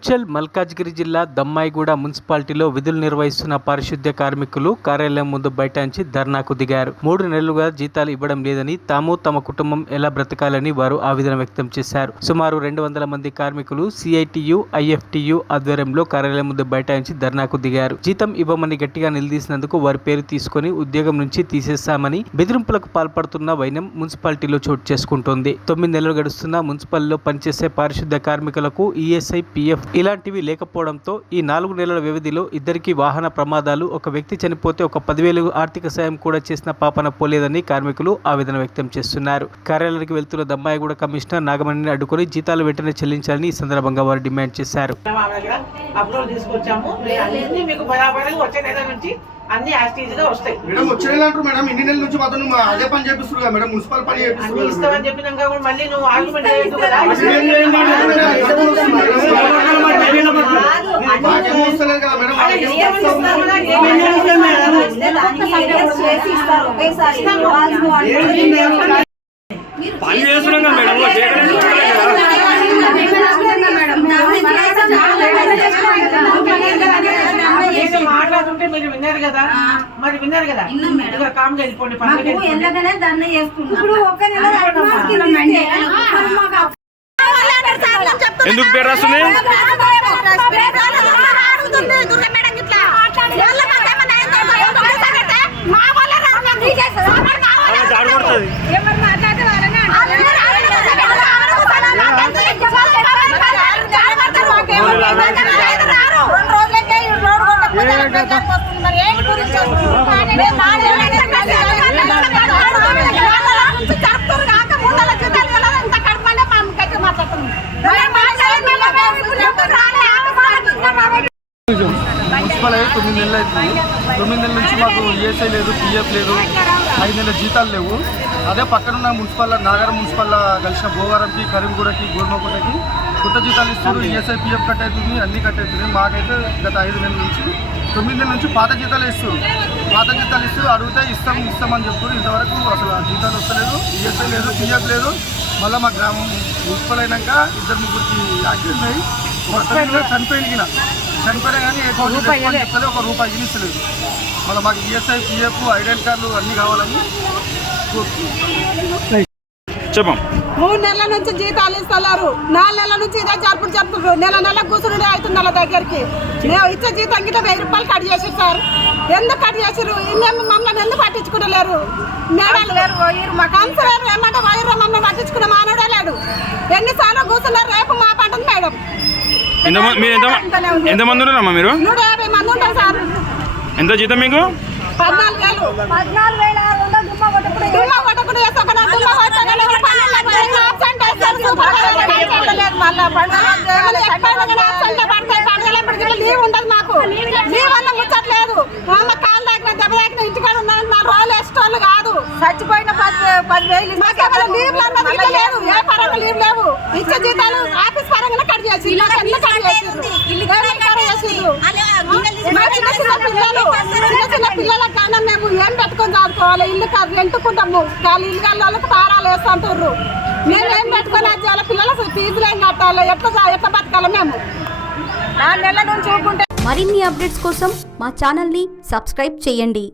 మేడ్చల్ మల్కాజ్గిరి జిల్లా దమ్మాయిగూడ మున్సిపాలిటీలో విధులు నిర్వహిస్తున్న పారిశుద్ధ్య కార్మికులు కార్యాలయం ముందు బైఠాయించి ధర్నాకు దిగారు. 3 నెలలుగా జీతాలు ఇవ్వడం లేదని, తాము తమ కుటుంబం ఎలా బ్రతకాలని వారు ఆవేదన వ్యక్తం చేశారు. సుమారు 200 మంది కార్మికులు సిఐటియు, ఐఎఫ్టియు ఆధ్వర్యంలో కార్యాలయం ముందు బైఠాయించి ధర్నాకు దిగారు. జీతం ఇవ్వమని గట్టిగా నిలదీసినందుకు వారి పేరు తీసుకుని ఉద్యోగం నుంచి తీసేస్తామని బెదిరింపులకు పాల్పడుతున్న వైనం మున్సిపాలిటీలో చోటు చేసుకుంటోంది. 9 నెలలు గడుస్తున్న మున్సిపాలిటీలో పనిచేసే పారిశుద్ధ్య కార్మికులకు ఈఎస్ఐ, పిఎఫ్ ఇలాంటివి లేకపోవడంతో ఈ 4 నెలల వ్యవధిలో ఇద్దరికి వాహన ప్రమాదాలు, ఒక వ్యక్తి చనిపోతే ఒక 10,000 ఆర్థిక సాయం కూడా చేసిన పాపన పోలేదని కార్మికులు ఆవేదన వ్యక్తం చేస్తున్నారు. కార్యాలయానికి వెళ్తున్న దమ్మాయిగూడ కమిషనర్ నాగమణిని అడ్డుకొని జీతాలు వెంటనే చెల్లించాలని ఈ సందర్భంగా వారు డిమాండ్ చేశారు. అన్ని యాస్టీజ్ గా వస్తాయి మేడం. వచ్చే నెల అంటారు మేడం, ఇన్ని నెలల నుంచి మాత్రం నువ్వు అదే పని చేపిస్తున్నారు కదా మేడం, మున్సిపల్ పని చేపిస్తున్నారు. ఇస్తామని చెప్పినాక కూడా మళ్ళీ నువ్వు ఆర్గ్యుమెంట్ చేయొద్దు కదా. పని చేస్తున్నాం కదా మేడం, మాట్లాడుతుంటే మీరు విన్నారు కదా, మరి విన్నారు కదా, కామ్ వెళ్ళిపోండి. ఎందుకు పేరు రాస్తుంది? మున్సిపల్ అయ్యి 9 నెలలు అవుతుంది. 9 నెలల నుంచి మాకు ఈఎస్ఐ లేదు, పిఎఫ్ లేదు, 5 నెలల జీతాలు లేవు. అదే పక్కనున్న మున్సిపల్ నాగరం మున్సిపల్ కలిసిన భోగారంకి, కరీంగూడకి, గోల్మకోటకి కొత్త జీతాలు ఇస్తారు. ఈఎస్ఐ, పిఎఫ్ కట్ అవుతుంది, అన్ని కట్ అవుతుంది. మాకైతే గత 5 నెలల నుంచి 9 నెలల నుంచి పాత జీతాలు ఇస్తారు. పాత జీతాలు ఇస్తూ అడిగితే ఇస్తామని చెప్తారు. ఇంతవరకు అసలు ఆ జీతాలు వస్తలేదు, ఈఎస్ఐ లేదు, పిఎఫ్ లేదు. మళ్ళీ మా గ్రామం మున్సిపల్ అయినాక 2-3కి యాక్సిడెంట్ అయ్యి చనిపోయినా కానీ చెప్తే ఒక రూపాయి ఇస్తలేదు. మళ్ళీ మాకు ఈఎస్ఐ, పిఎఫ్, ఐడెంటి కార్డులు అన్నీ కావాలని చెప్పం. 3 నెలల నుంచి జీతాలు ఇస్తున్నారు, 4 నెలల నుంచి ఇదే జరుపుతున్నారు. నెల కూర్చుని అవుతుంది వాళ్ళ దగ్గరికి. మేము ఇచ్చే జీతం గిట్ట 1000 రూపాయలు కట్ చేసారు సార్. ఎందుకు కట్ చేసారు? మమ్మల్ని ఎందుకు పట్టించుకుంటలేరు? కన్సలర్ ఏమంటే వైరు మమ్మల్ని పట్టించుకున్న మానవుడే లేడు. ఎన్నిసార్లు కూర్చున్నారు? రేపు మా పంటది మేడం. ఎంతమంది ఉన్నారమ్మా మీరు? 150 మంది ఉంటారు సార్. ఎంత జీతం మీకు? 14,000. లీవ్ ఉండదు మాకు. లీవ్ వల్ల ముచ్చట్లేదు. మా కాలు తాకిన, దెబ్బ తాకిన, ఇంటికాడ ఉన్న 4 రోజులు వేసేటోళ్ళు కాదు. చచ్చిపోయిన 10,000 మాకేమైనా లీవ్ లేదు, ఏ పరంగా లీవ్ లేవు. ఇచ్చే జీతాలు ఆఫీస్ పరంగానే కట్ చేసి చిన్న పిల్లలకు కానీ మేము ఏం పెట్టుకొని చదువుకోవాలి? ఇల్లు రెంటుకుంటాము, వాళ్ళు ఇల్లు వాళ్ళకి తారాలు వేస్తుంటారు. మేము ఏం పెట్టుకొని అది చేయాలి? పిల్లలకు ఫీజులు ఏం కట్టాలి? ఎట్లా బతకాలి? మేము 4 నెలల నుంచి చూసుకుంటే. మరిన్ని అప్డేట్స్ కోసం మా ఛానల్ని సబ్స్క్రైబ్ చేయండి.